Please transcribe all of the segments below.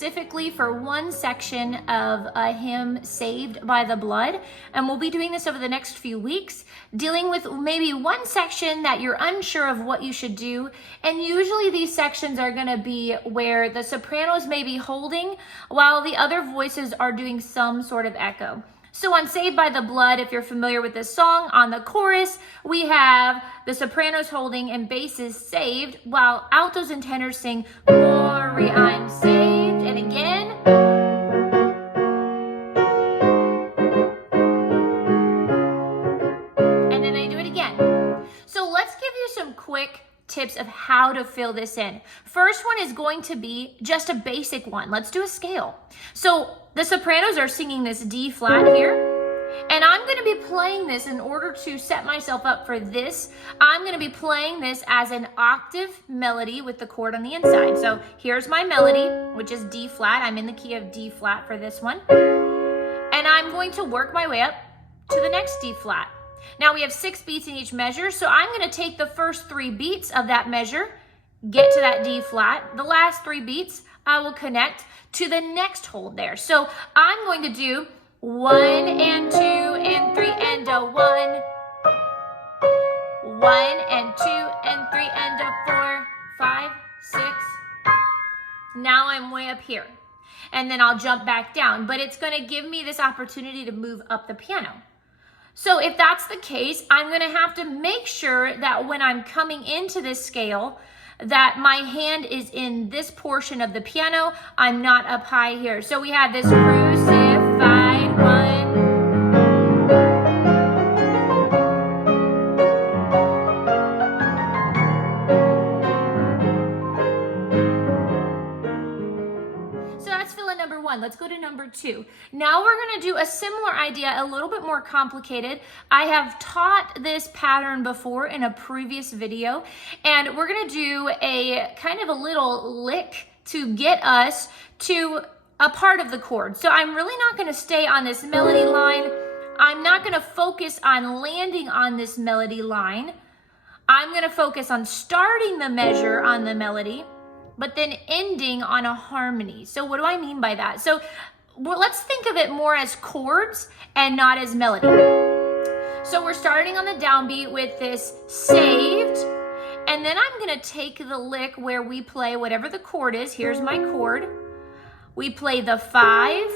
specifically for one section of a hymn, Saved by the Blood. And we'll be doing this over the next few weeks, dealing with maybe one section that you're unsure of what you should do. And usually these sections are going to be where the sopranos may be holding while the other voices are doing some sort of echo. So on Saved by the Blood, if you're familiar with this song, on the chorus, we have the sopranos holding and basses saved, while altos and tenors sing, glory, I'm saved. And again, and then they do it again. So let's give you some quick tips of how to fill this in. First one is going to be just a basic one. Let's do a scale. So the sopranos are singing this D flat here, and I'm going to be playing this in order to set myself up for this. I'm going to be playing this as an octave melody with the chord on the inside. So here's my melody, which is D flat. I'm in the key of D flat for this one. And I'm going to work my way up to the next D flat. Now we have 6 beats in each measure, so I'm going to take the first 3 beats of that measure, get to that D flat. The last 3 beats, I will connect to the next hold there. So I'm going to do 1 and 2 and 3 and a 1, 1 and 2 and 3 and a 4, 5, 6. Now I'm way up here. And then I'll jump back down, but it's going to give me this opportunity to move up the piano. So if that's the case, I'm going to have to make sure that when I'm coming into this scale, that my hand is in this portion of the piano. I'm not up high here. So we have this crucified one. So that's fill in number 1. Let's go to number 2. Now we're going to do a similar idea, a little bit more complicated. I have taught this pattern before in a previous video, and we're going to do a kind of a little lick to get us to a part of the chord. So I'm really not going to stay on this melody line. I'm not going to focus on landing on this melody line. I'm going to focus on starting the measure on the melody, but then ending on a harmony. So what do I mean by that? So let's think of it more as chords and not as melody. So we're starting on the downbeat with this saved, and then I'm gonna take the lick where we play whatever the chord is. Here's my chord. We play the 5,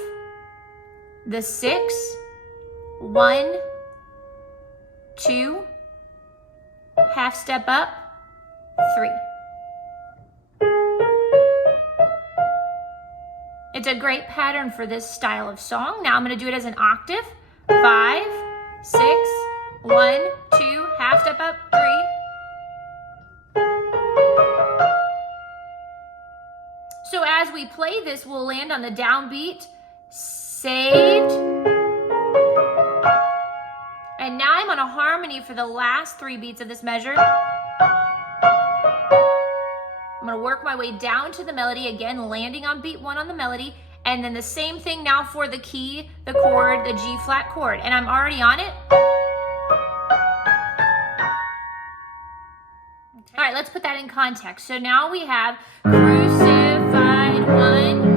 the 6, 1, 2, half step up, 3. It's a great pattern for this style of song. Now I'm going to do it as an octave. 5, 6, 1, 2, half step up, 3. So as we play this, we'll land on the downbeat, saved. And now I'm on a harmony for the last 3 beats of this measure. I'm going to work my way down to the melody, again, landing on beat 1 on the melody, and then the same thing now for the key, the chord, the G flat chord, and I'm already on it. Okay. All right, let's put that in context. So now we have crucified one.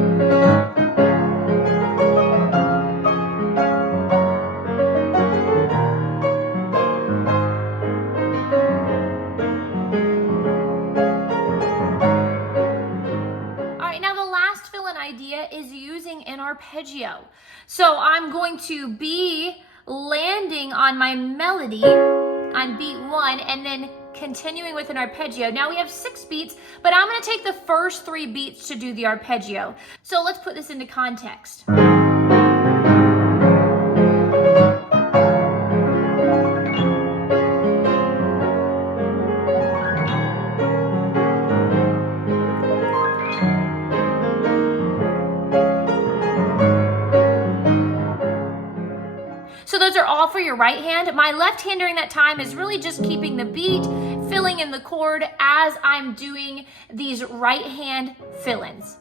Idea is using an arpeggio. So I'm going to be landing on my melody on beat 1 and then continuing with an arpeggio. Now we have 6 beats, but I'm going to take the first 3 beats to do the arpeggio. So let's put this into context. So those are all for your right hand. My left hand during that time is really just keeping the beat, filling in the chord as I'm doing these right hand fill-ins.